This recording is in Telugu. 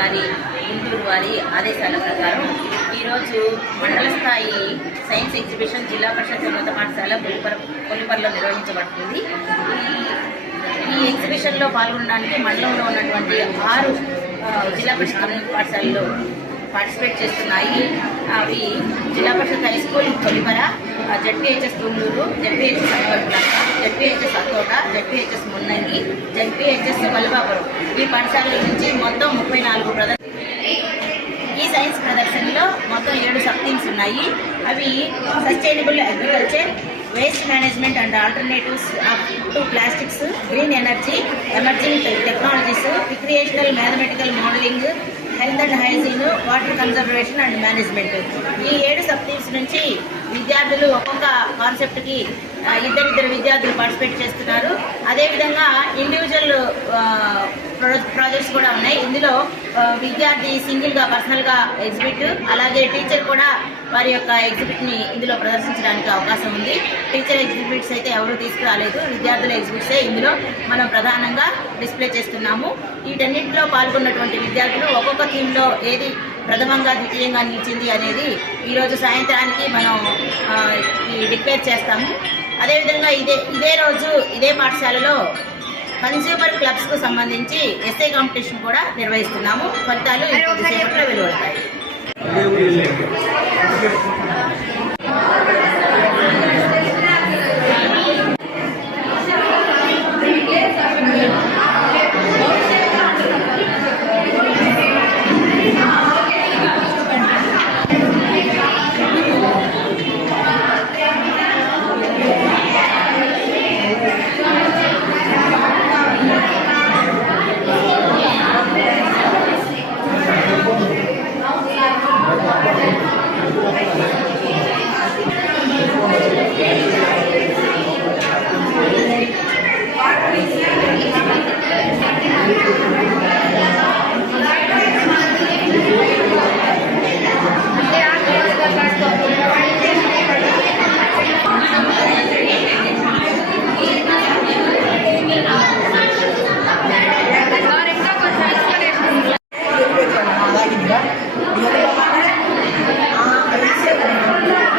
గారి గుంటూరు వారి ఆదేశాల ప్రకారం ఈరోజు మండల స్థాయి సైన్స్ ఎగ్జిబిషన్ జిల్లా పరిషత్ ఉన్నత పాఠశాల కొల్లిపరలో నిర్వహించబడుతుంది. ఈ ఎగ్జిబిషన్లో పాల్గొనడానికి మండలంలో ఉన్నటువంటి 6 జిల్లా పరిషత్ ఉన్నత పాఠశాలలు పార్టిసిపేట్ చేస్తున్నాయి. అవి Zilla Parishad high school Kollipara, ZPHS Guntur, ZPHS Annavarapulanka, ZPHS Attota, ZPHS Munnangi, ZPHS Vallibapuram. ఈ పాఠశాలల నుంచి మొత్తం 34 ప్రదర్శనలు. ఈ సైన్స్ ప్రదర్శనలో మొత్తం 7 సబ్ థీమ్స్ ఉన్నాయి. అవి sustainable agriculture, waste management and alternatives to plastics, green energy, emerging technologies, recreational mathematical modelling, health and hygiene, water conservation and management. ఈ 7 సబ్ థీమ్స్ నుంచి విద్యార్థులు ఒక్కొక్క కాన్సెప్ట్కి ఇద్దరు విద్యార్థులు పార్టిసిపేట్ చేస్తున్నారు. అదేవిధంగా ఇండివిజువల్ ప్రాజెక్ట్స్ కూడా ఉన్నాయి. ఇందులో విద్యార్థి సింగిల్గా పర్సనల్గా ఎగ్జిబిట్, అలాగే టీచర్ కూడా వారి యొక్క ఎగ్జిబిట్ని ఇందులో ప్రదర్శించడానికి అవకాశం ఉంది. టీచర్ ఎగ్జిబిట్స్ అయితే ఎవరు తీసుకురాలేదు, విద్యార్థుల ఎగ్జిబిట్సే ఇందులో మనం ప్రధానంగా డిస్ప్లే చేస్తున్నాము. వీటన్నింటిలో పాల్గొన్నటువంటి విద్యార్థులు ఒక్కొక్క థీమ్లో ఏది ప్రథమంగా ద్వితీయంగా నిలిచింది అనేది ఈరోజు సాయంత్రానికి మనం డిక్లేర్ చేస్తాము. అదేవిధంగా ఇదే రోజు ఇదే పాఠశాలలో కన్స్యూమర్ క్లబ్స్కు సంబంధించి ఎస్ఏ కాంపిటీషన్ కూడా నిర్వహిస్తున్నాము. ఫలితాలు కొద్దిసేపట్లో వెలువడతాయి.